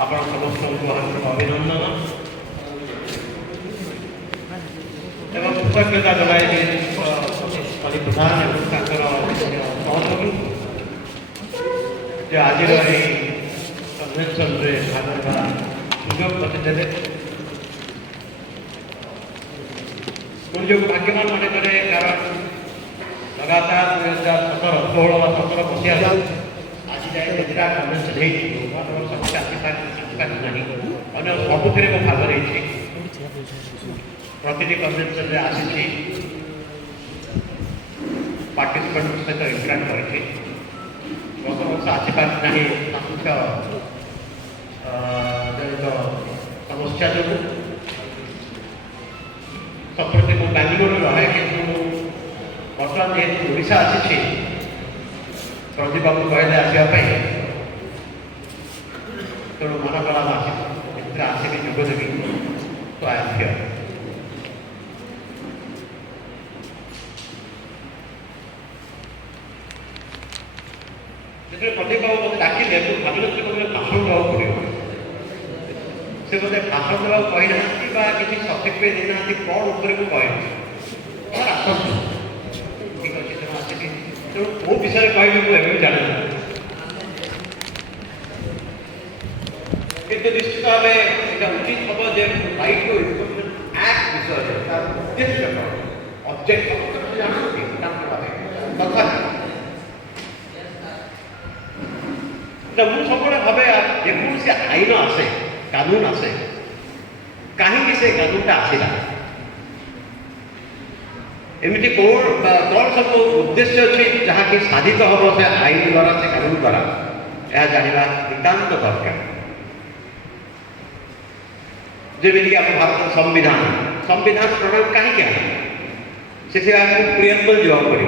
ଆପଣ ସମସ୍ତଙ୍କୁ ହାର୍ଦ୍ଦିକ ଅଭିନନ୍ଦନ ଏବଂ କୃତଜ୍ଞତା ଜଣାଇବି କାଲି ପ୍ରଧାନ ଏବଂ ତାଙ୍କର ସହଯୋଗୀ ଯେ ଆଜିର ଏହି କନଭେନସନରେ ଭାଗ ନେବା ସୁଯୋଗ ମୋତେ ଦେଲେ। ମୁଁ ଯୋଉ ଭାଗ୍ୟବାନ ମନେ କରେ, କାରଣ ଲଗାତାର 2017-16 ବା 17 ମସିହାରୁ ଆଜି ଯାଏ ଯେତେଟା କନଭେନସନ୍ ହେଇଛି ସମସ୍ତେ ଆସିପାରି ନାହିଁ, ଅନ୍ୟ ସବୁଥିରେ ମୁଁ ଭାଗ ନେଇଛି। ପ୍ରତିଟି କନଭେନସନରେ ଆସିଛି, ପାର୍ଟିସିପେଣ୍ଟ ସହିତ ଇଣ୍ଟରାକ୍ଟ କରିଛି। ଗତ ବର୍ଷ ଆସିପାରି ନାହିଁ ସାମୁଖ୍ୟ ଜନିତ ସମସ୍ୟା ଯୋଗୁଁ। ସମ୍ପ୍ରତି ମୁଁ ବାଙ୍ଗାଲୋରରେ ରହେ, କିନ୍ତୁ ବର୍ତ୍ତମାନ ଯେହେତୁ ଓଡ଼ିଶା ଆସିଛି, ପ୍ରଦୀପ ବାବୁ କହିଲେ ଆସିବା ପାଇଁ, ତେଣୁ ମନ କଲା ଏଥିରେ ଆସିକି ଯୋଗଦେବି। ତ ଆଇ ଏମ୍ ହିୟର୍। ଯେତେବେଳେ ପ୍ରଦୀପ ବାବୁ ମୋତେ ଡାକିଲେ, ମୁଁ ଭାବିନଥିଲି ମୋତେ ଭାଷଣ ଦେବାକୁ ପଡ଼ିବ। ସେ ମୋତେ ଭାଷଣ ଦେବାକୁ କହିନାହାନ୍ତି ବା କିଛି ସର୍ଟିଫିକେଟ୍ ଦେଇନାହାନ୍ତି କ'ଣ ଉପରେ ମୁଁ କହିବି। ଆସନ୍ତୁ, ଠିକ୍ ଅଛି, ତେଣୁ ଆସିବି। ତେଣୁ କେଉଁ ବିଷୟରେ କହିବି ମୁଁ ଏବେ ବି ଜାଣିନାହିଁ, କିନ୍ତୁ ନିଶ୍ଚିତ ଭାବେ ଏଇଟା ଉଚିତ ହେବ ଯେ ରାଇଟ୍ ଟୁ ଇନଫର୍ମେସନ୍ ଆକ୍ଟ ବିଷୟରେ ତାର ଉଦ୍ଦେଶ୍ୟ କ'ଣ, ଅବଜେକ୍ଟ ଜାଣନ୍ତି ତଥାପି ମୁଁ ସବୁବେଳେ ଭାବେ ଯେକୌଣସି ଆଇନ ଆସେ, କାନୁନ ଆସେ, କାହିଁକି ସେ କାନୁନଟା ଆସିଲା, ଏମିତି କ'ଣ ସବୁ ଉଦ୍ଦେଶ୍ୟ ଅଛି ଯାହାକି ସାଧିତ ହେବ ସେ ଆଇନ ଦ୍ୱାରା, ସେ କାନୁନ ଦ୍ୱାରା, ଏହା ଜାଣିବା ନିତାନ୍ତ ଦରକାର। ଯେମିତିକି ଆମ ଭାରତର ସମ୍ବିଧାନ ପ୍ରଣୟନ କାହିଁକି ହେଲା, ସେଥିରେ ଆମକୁ ପ୍ରିୟମ୍ବଲ ଯିବାକୁ ପଡ଼ିବ।